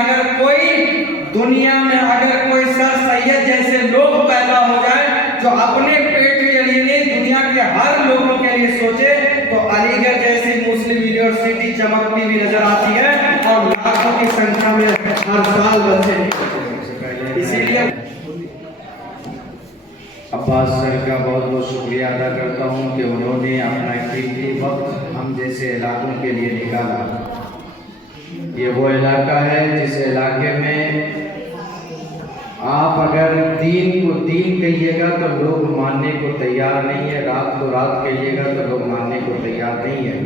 अगर कोई दुनिया में अगर कोई सर सैयद जैसे लोग पैदा हो जाए जो अपने पेट के लिए नहीं दुनिया के हर लोगों के लिए सोचे, तो अलीगढ़ जैसी मुस्लिम यूनिवर्सिटी चमकती हुई नजर आती है और लाखों की संख्या में हर साल बच्चे निकलते हैं। इसीलिए अब्बास सर का बहुत बहुत शुक्रिया अदा करता हूँ कि उन्होंने अपना कीमती वक्त हम जैसे इलाकों के लिए निकाला। ये वो इलाका है जिस इलाके में आप अगर दीन को दीन कहिएगा तो लोग मानने को तैयार नहीं है, रात को रात कहिएगा तो लोग मानने को तैयार नहीं है।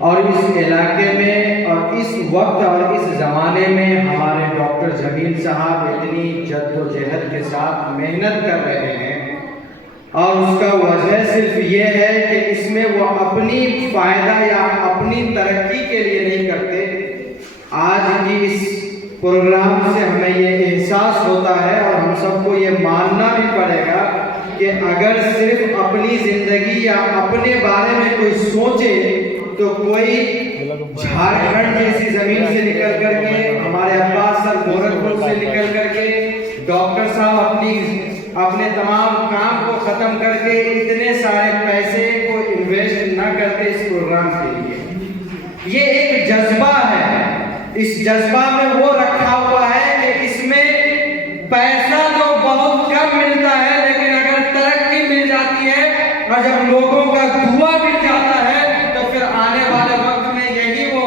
और इस इलाके में और इस वक्त और इस ज़माने में हमारे डॉक्टर जमील साहब इतनी जद्दोजहद के साथ मेहनत कर रहे हैं और उसका वजह सिर्फ ये है कि इसमें वो अपनी फ़ायदा या अपनी तरक्की के लिए नहीं करते। आज की इस प्रोग्राम से हमें ये एहसास होता है और हम सबको ये मानना भी पड़ेगा कि अगर सिर्फ अपनी ज़िंदगी या अपने बारे में कोई सोचे तो कोई झारखंड जैसी ज़मीन से निकल करके, हमारे अब्बास सर गोरखपुर से निकल करके, डॉक्टर साहब अपने तमाम काम को ख़त्म करके इतने सारे पैसे को इन्वेस्ट ना करते इस प्रोग्राम के लिए। ये एक जज्बा है, इस जज्बा में वो रखा हुआ है कि इसमें पैसा तो बहुत कम मिलता है, लेकिन अगर तरक्की मिल जाती है और जब लोगों का दुआ मिल जाता है तो फिर आने वाले वक्त में यही वो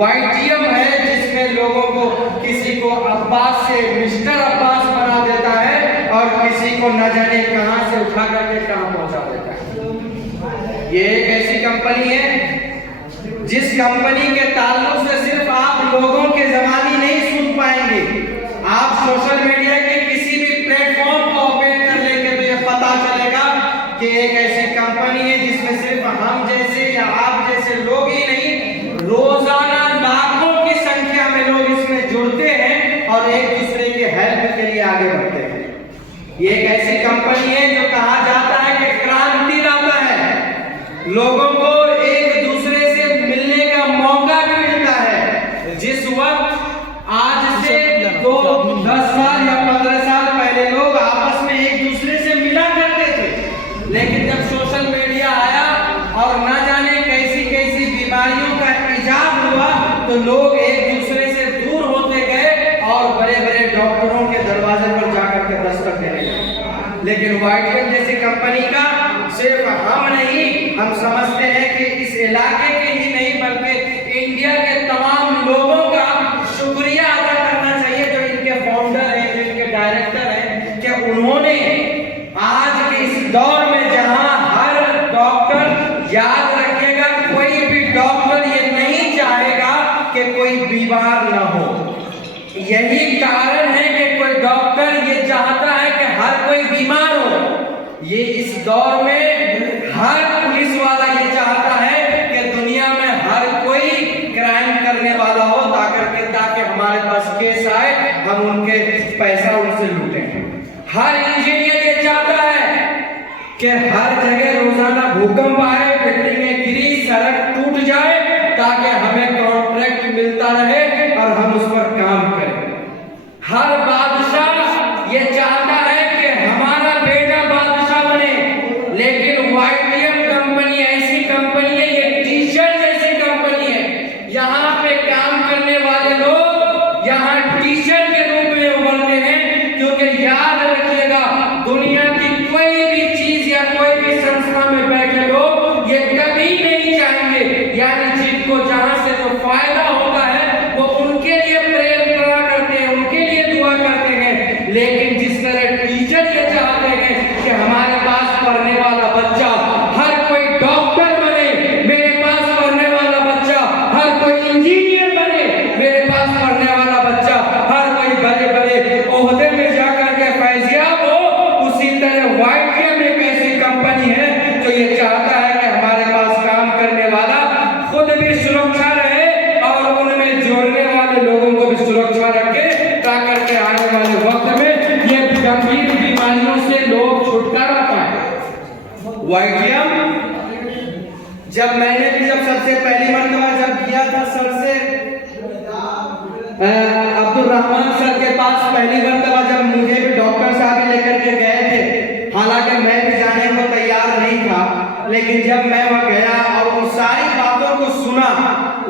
YTM है जिसमें लोगों को किसी को अब्बास से मिस्टर अब्बास बना देता है और किसी को न जाने कहां से उठा करके कहां पहुंचा देता है। ये एक ऐसी कंपनी है जिस कंपनी के ताल्लुक से सिर्फ आप लोगों के ज़बानी नहीं सुन पाएंगे, आप सोशल मीडिया के किसी भी प्लेटफॉर्म को ओपन कर लेंगे तो ये पता चलेगा कि एक ऐसी कंपनी है जिसमें सिर्फ हम जैसे या आप जैसे लोग ही नहीं, रोजाना लाखों की संख्या में लोग इसमें जुड़ते हैं और एक दूसरे के हेल्प के लिए आगे बढ़ते हैं। ये एक ऐसी कंपनी है जो कहा जाता है कि क्रांति लाता है, लोगों को एक दूसरे से मिलने का मौका भी मिलता है। जिस वक्त आज से 10 साल या 15 साल पहले लोग आपस में एक दूसरे से मिला करते थे, लेकिन जब सोशल मीडिया आया और न जाने कैसी कैसी बीमारियों का इजाद हुआ तो लोग एक दूसरे से दूर होते गए और बड़े बड़े डॉक्टरों के दरवाजे पर जाकर के दस्तक देने लगे। लेकिन YTM जैसी कंपनी का सिर्फ हम नहीं, हम समझते हैं कि इस इलाके के ही नहीं बल्कि इंडिया के तमाम लोगों का शुक्रिया अदा करना चाहिए जो इनके फाउंडर हैं, जो इनके डायरेक्टर हैं, कि उन्होंने आज के इस दौर में जहां हर डॉक्टर, याद रखिएगा, कोई भी डॉक्टर ये नहीं चाहेगा कि कोई बीमार ना हो। यही कारण है कि कोई डॉक्टर ये चाहता है कि हर कोई बीमार हो। ये इस दौर में हर पुलिस वाला ये चाहता है कि दुनिया में हर कोई क्राइम करने वाला हो ताकि हमारे पास केस आए, हम उनके पैसा उनसे लूटें। हर इंजीनियर ये चाहता है कि हर जगह रोजाना भूकंप आए, बिल्डिंगें गिरी, सड़क टूट जाए ताकि हमें कॉन्ट्रैक्ट मिलता रहे और हम उस पर काम करें। हर बादशाह ये चाहता है कि हमारा बेटा बादशाह बने, लेकिन YTM कंपनी ऐसी कंपनी है, ये टीचर जैसी कंपनी है। यहाँ पे काम करने वाले लोग यहाँ टीचर के रूप में उभरते हैं, क्योंकि याद रखिएगा दुनिया की कोई भी चीज या कोई भी संस्था में बैठे लोग ये कभी नहीं चाहेंगे, यानी जिनको जहाँ से जो फायदा होता है वो उनके लिए प्रेरणा करते हैं, उनके लिए दुआ करते हैं। लेकिन जिस तरह टीचर ये चाहते हैं कि हमारे पास पढ़ने वाला बच्चा हर कोई डॉक्टर बने, मेरे पास पढ़ने वाला बच्चा हर कोई इंजीनियर बने, मेरे पास पढ़ने वाला बच्चा हर कोई बड़े बड़े ओहदे में जाकर के फैजियाब हो, उसी तरह YTM एक ऐसी कंपनी है जो ये चाहता है कि हमारे पास काम करने वाला खुद भी सुरक्षा रहे और उनमें जोड़ने वाले लोगों को भी सुरक्षा रखे, ताकि आने वाले वक्त में ये गंभीर बीमारियों से लोग छुटकारा पाए। YTM जब मैंने भी सबसे पहली मर्तबा जब किया था सर से अब्दुल रहमान सर के पास पहली मर्तबा जब मुझे भी डॉक्टर साहब ही लेकर के गए थे, हालांकि मैं भी जाने को तैयार नहीं था, लेकिन जब मैं वहाँ गया और उन सारी बातों को सुना,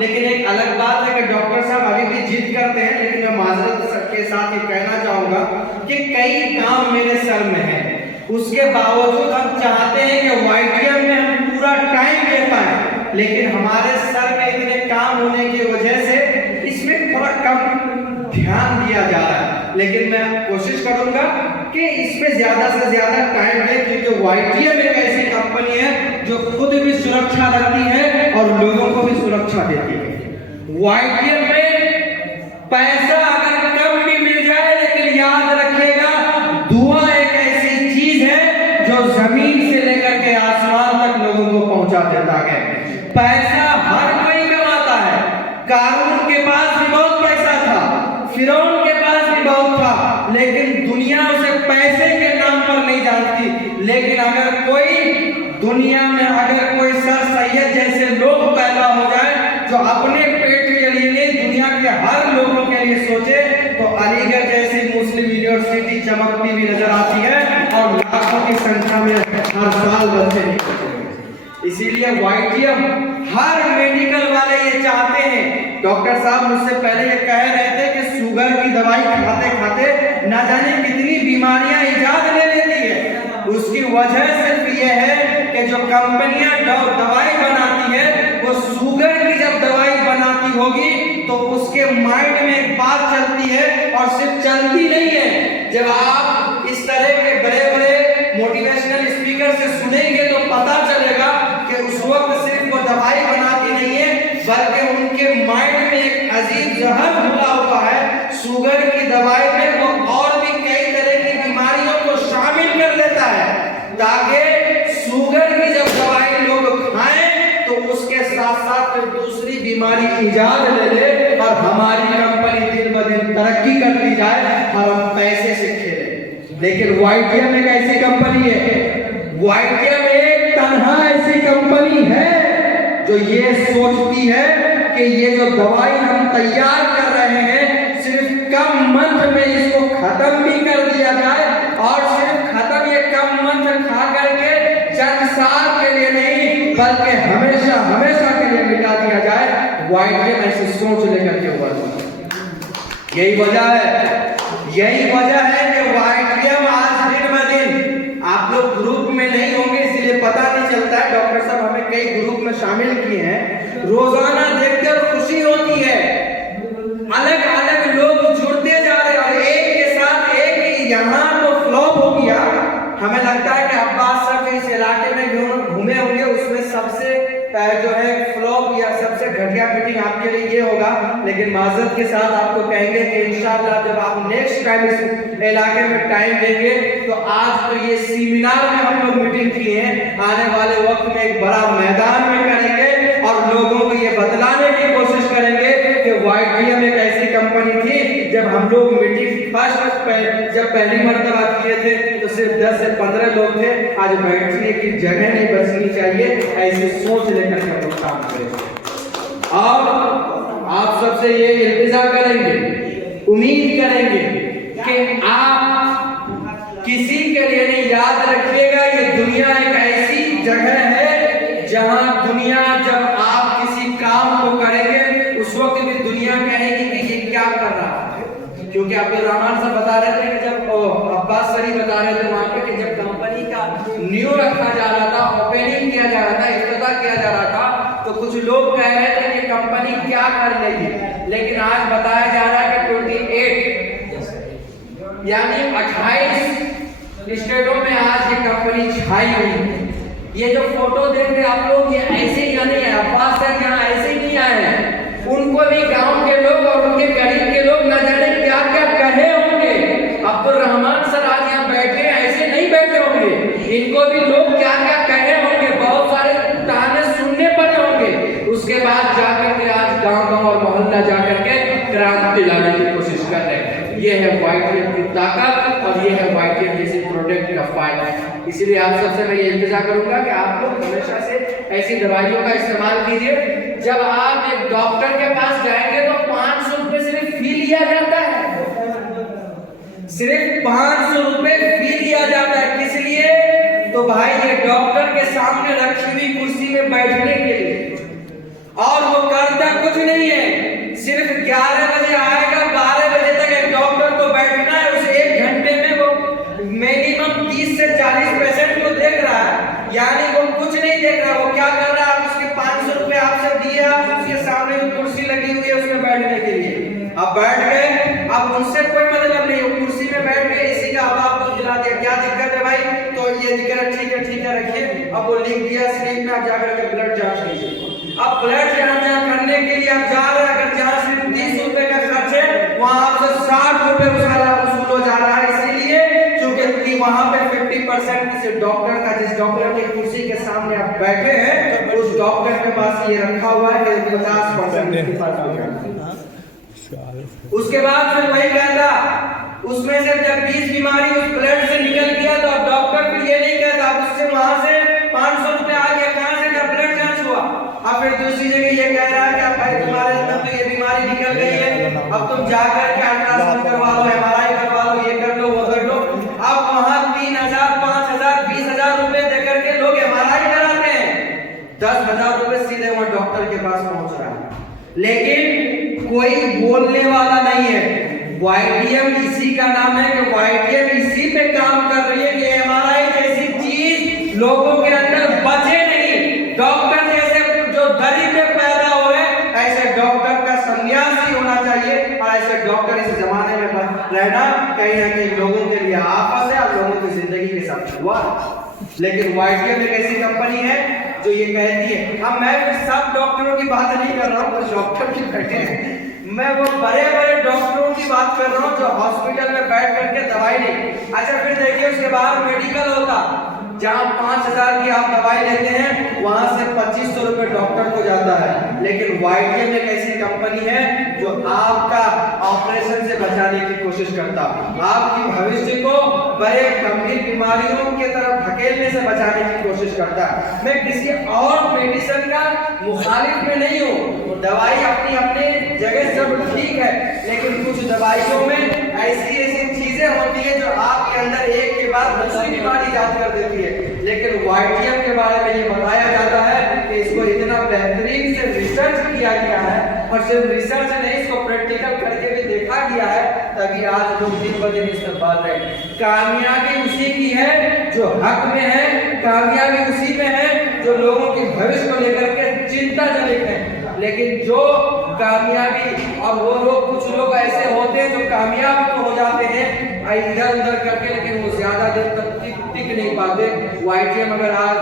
लेकिन एक अलग बात है कि डॉक्टर साहब अभी भी जिद करते हैं, लेकिन मैं माजरत के साथ ये कहना चाहूँगा कि कई काम मेरे सर में है, उसके बावजूद हम चाहते हैं कि YTM में हम पूरा टाइम दे पाए, लेकिन हमारे सर में इतने काम होने की वजह से इसमें थोड़ा कम ध्यान दिया जा रहा है। लेकिन मैं कोशिश करूंगा कि इसमें ज्यादा से ज्यादा टाइम दें, क्योंकि YTM एक ऐसी कंपनी है जो खुद भी सुरक्षा रखती है और लोगों को भी सुरक्षा देती है। YTM में पैसा अगर कम भी मिल जाए, लेकिन याद रखिएगा दुआ एक ऐसी चीज है जो जमीन से लेकर के आसमान तक लोगों को पहुंचा देता है। पैसा हर कोई कमाता है। कारून के पास भी बहुत पैसा था, फिरौन के पास भी बहुत था, लेकिन दुनिया उसे पैसे के नाम पर नहीं जानती। लेकिन अगर कोई दुनिया में अगर कोई सर सैयद जैसे लोग पैदा हो जाए जो अपने पेट के लिए नहीं दुनिया के हर लोगों के लिए सोचे, तो अलीगढ़ जैसी मुस्लिम यूनिवर्सिटी चमकती हुई नजर आती है और लाखों की संख्या में हर साल बच्चे निकलते हैं। इसीलिए YTM हर मेडिकल वाले ये चाहते हैं। डॉक्टर साहब मुझसे पहले ये कह रहे थे कि शुगर की दवाई खाते खाते ना जाने कितनी बीमारियां इजाद ले लेती है। उसकी वजह सिर्फ ये है कि जो कंपनियां दवाई बनाती है वो शुगर की जब दवाई बनाती होगी तो उसके माइंड में एक बात चलती है, और सिर्फ चलती नहीं है, जब आप इस तरह के बड़े बड़े मोटिवेशनल स्पीकर से सुनेंगे तो पता चलेगा कि उस वक्त सिर्फ वो दवाई बनाती नहीं है, बल्कि उनके माइंड में एक अजीब जहर घुला हुआ है। शुगर की दवाई में वो और भी कई तरह की बीमारियों को शामिल कर देता है, ताकि शुगर की जब दवाई लोग खाएं तो उसके साथ साथ दूसरी बीमारी इजाद ले ले और हमारी कंपनी दिन ब दिन तरक्की करती जाए और हम पैसे से खेलें। लेकिन YTM एक ऐसी कंपनी है, YTM एक तन्हा ऐसी कंपनी है जो ये सोचती है कि ये जो दवाई हम तैयार कर रहे हैं सिर्फ कम मंथ में इसको खत्म भी कर दिया जाए, और सिर्फ खत्म ये कम मंथ खा करके चंद साल के लिए नहीं बल्कि हमेशा हमेशा के लिए मिटा दिया जाए। YTM ऐसी सोच लेकर के हुआ। यही वजह है कि YTM आज दिन ब दिन, आप लोग ग्रुप में नहीं होंगे इसलिए पता नहीं चलता है, डॉक्टर साहब हमें कई ग्रुप में शामिल किए हैं, रोजाना देखकर खुशी होती है, अलग अलग लोग जुड़ते जा रहे हैं और एक के साथ एक यहाँ तो फ्लॉप हो गया। हमें लगता है कि अब्बास साहब इस इलाके में जो घूमे होंगे उसमें सबसे जो है फ्लॉप या सबसे घटिया मीटिंग आपके लिए ये होगा, लेकिन माजरत के साथ आपको कहेंगे कि इंशाल्लाह जब आप नेक्स्ट टाइम इस इलाके में टाइम देंगे तो आज तो ये सेमिनार में हम लोग मीटिंग किए हैं, आने वाले वक्त में एक बड़ा मैदान में करेंगे और लोगों को ये बतलाने की कोशिश करेंगे कि YTM एक ऐसी कंपनी थी जब हम लोग मीटिंग जब पहली मर्तबा किए थे तो सिर्फ 10 से 15 लोग थे, आज बैठने की जगह नहीं बचनी चाहिए, ऐसी सोच लेकर के हम काम करेंगे। और आप सबसे ये इल्तिजा करेंगे, उम्मीद करेंगे कि आप किसी के लिए नहीं, याद रखिएगा ये दुनिया एक ऐसी जगह है जहां दुनिया जब आप किसी काम को करेंगे उस वक्त भी दुनिया कहेगी कि ये क्या कर रहा है। क्योंकि अब्दुल रहमान साहब बता रहे थे कि जब अब्बास सरी बता रहे थे वहां पे कि जब कंपनी का न्यू रखा जा रहा था, ओपनिंग किया जा रहा था, इफ्तिताह किया जा रहा था, तो कुछ लोग कह रहे थे कि कंपनी क्या कर लेगी, लेकिन आज बताया जा रहा है कि 28 यानी 28 स्टेटों में आज ये कंपनी छाई हुई है। ये जो फोटो देख रहे आप लोग ये ऐसे ही नहीं है, अब्बास सर यहाँ ऐसे ही नहीं आए हैं, उनको भी गांव के लोग और उनके करीब के लोग न जाने क्या क्या कहे होंगे। अब्दुल रहमान सर आज यहाँ बैठे ऐसे नहीं बैठे होंगे, इनको भी लोग क्या क्या कहे होंगे, बहुत सारे ताने सुनने पड़े होंगे, उसके बाद जाकर के आज गांव और मोहल्ला जाकर के क्रांति लाने की कोशिश कर रहे हैं। ये है YTM की ताकत और ये है YTM जैसे प्रोडक्ट का फायदा। इसीलिए आप सबसे मैं ये इंतजार करूंगा कि आप लोग हमेशा से ऐसी दवाइयों का इस्तेमाल कीजिए। जब आप एक डॉक्टर के पास जाएंगे तो 500 रुपए सिर्फ फी लिया जाता है, सिर्फ 500 रुपए फी दिया जाता है। किस लिए? तो भाई ये डॉक्टर के सामने रखी हुई कुर्सी में बैठने के लिए, और वो करता कुछ नहीं है, सिर्फ 11 बजे आएगा, 12 बजे तक एक डॉक्टर को बैठना है। उस 1 घंटे में वो मिनिमम 30 से 40 पेशेंट को देख रहा है, यानी वो कुछ नहीं देख रहा। वो क्या कर रहा है? उसके 500 रुपए आपसे दिए, आप उसके सामने जो कुर्सी लगी हुई है उसमें बैठने के लिए आप बैठ गए। अब उनसे कोई मतलब नहीं, वो कुर्सी में बैठ गए, इसी का अब आपको दिला दिया, क्या दिक्कत है भाई? तो ये दिक्कत है, ठीक है रखिए। अब वो लिख दिया स्लिप में, आप जाकर के ब्लड जांच कीजिए। अब ब्लड जांच करने के लिए आप जा रहे हैं, अगर जहाँ सिर्फ 30 रुपए का खर्च है, वहाँ आपसे 60 रुपए वसूल हो जा रहा है। इसीलिए क्योंकि वहाँ पे 50% किसी डॉक्टर का, जिस डॉक्टर की कुर्सी के सामने आप बैठे हैं, उस डॉक्टर के पास ये रखा हुआ है कि 50% उसके बाद फिर वही कहता, उसमें से जब 20 बीमारी उस ब्लड से निकल गया तो अब डॉक्टर फिर ये नहीं कहता, अब उससे वहां से 500 रुपए आ गया, कहां से? जब ब्लड जांच हुआ। अब फिर दूसरी जगह ये कह रहा है कि भाई तुम्हारे अंदर तो ये बीमारी निकल गई है, अब तुम जाकर के अल्ट्रासाउंड करवा लो, MRI करवा लो, ये कर लो, वो कर लो। अब वहां 3000, 5000, 20000 रुपए देकर के लोग MRI कराते हैं, 10,000 रुपए सीधे वहां डॉक्टर के पास पहुंच रहा है, लेकिन कोई बोलने वाला नहीं है। YTM इसी का नाम है कि YTM इसी पे काम कर रही है कि MRI जैसी चीज लोगों के अंदर बचे नहीं। डॉक्टर जैसे जो दरी पे पैदा हो रहे, ऐसे डॉक्टर का संन्यास ही होना चाहिए, और ऐसे डॉक्टर इस जमाने में रहना कहीं ना कहीं लोगों के लिए आफत है और लोगों की जिंदगी के साथ हुआ। लेकिन YTM एक ऐसी कंपनी है जो ये कहती है, अब मैं सब डॉक्टरों की बात नहीं कर रहा हूँ, कुछ डॉक्टर की बैठे हैं, मैं वो बड़े बड़े डॉक्टरों की बात कर रहा हूँ जो हॉस्पिटल में बैठ करके दवाई नहीं। अच्छा फिर देखिए उसके बाद मेडिकल होता, जहाँ 5000 की आप दवाई लेते हैं, वहां से 2500 रुपए डॉक्टर को जाता है। लेकिन YTM एक ऐसी कंपनी है जो आपका ऑपरेशन से बचाने की कोशिश करता, आपकी भविष्य को बड़े गंभीर बीमारियों की तरफ धकेलने से बचाने की कोशिश करता है। मैं किसी और मेडिसिन का मुखालिफ में नहीं हूँ, दवाई अपनी अपनी जगह सब ठीक है, लेकिन कुछ दवाइयों में ऐसी चीजें होती है जो आपके अंदर एक के बाद दूसरी बीमारी जांच कर देती है। लेकिन YTM के बारे में ये बताया जाता है कि इसको इतना बेहतरीन से रिसर्च किया गया है, और सिर्फ रिसर्च नहीं, इसको प्रैक्टिकल करके भी देखा गया है, तभी आज लोग दिन ब दिन इसमें बढ़ रहे हैं। कामयाबी उसी की है जो हक में है, कामयाबी उसी में है जो लोगों के भविष्य को लेकर के चिंताजनक है। लेकिन जो कामयाबी, और वो लोग, कुछ लोग ऐसे होते हैं जो कामयाब तो हो जाते हैं इधर उधर करके, लेकिन वो ज्यादा देर तक टिक नहीं पाते। YTM अगर आज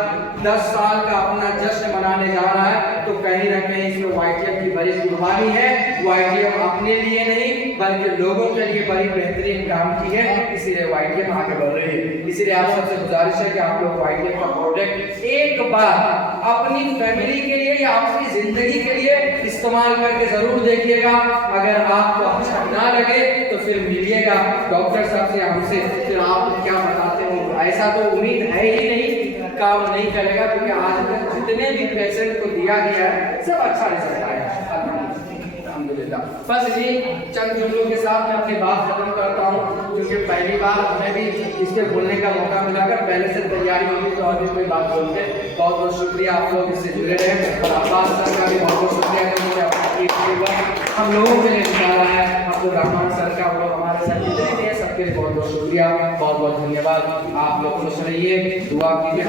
10 साल का अपना जश्न मनाने जा रहा है तो कहीं ना कहीं इसमें YTM की बड़ी कुर्बानी है। YTM अपने लिए नहीं बल्कि लोगों के लिए बड़ी बेहतरीन काम की है, इसीलिए YTM आगे बढ़ रही है। इसीलिए आप सबसे गुजारिश है कि आप लोग YTM का प्रोडक्ट एक बार अपनी फैमिली के लिए या अपनी जिंदगी के लिए इस्तेमाल करके जरूर देखिएगा। अगर आपको अच्छा ना लगे तो फिर मिलिएगा डॉक्टर साहब से, हमसे, फिर आप क्या बताते हो। ऐसा तो उम्मीद है ही नहीं काम नहीं करेगा, क्योंकि आज तक जितने भी पेशेंट को दिया गया है सब अच्छा रिजल्ट आया है, अल्हम्दुलिल्लाह। बस इसी चंद जुमलों के साथ मैं अपनी बात खत्म करता हूँ, क्योंकि पहली बार हमें भी इस पे बोलने का मौका मिला, कर पहले से तैयारी होती तो और भी कोई बात बोलते। बहुत बहुत शुक्रिया, आप लोग इससे जुड़े रहे, और अब्बास सर का भी बहुत बहुत शुक्रिया हम लोगों के लिए निकाला है, अब्दुल रहमान सर का, वो हमारे साथ जितने भी है सबके लिए बहुत बहुत शुक्रिया, बहुत बहुत धन्यवाद। आप लोग खुश रहिए, दुआ कीजिए।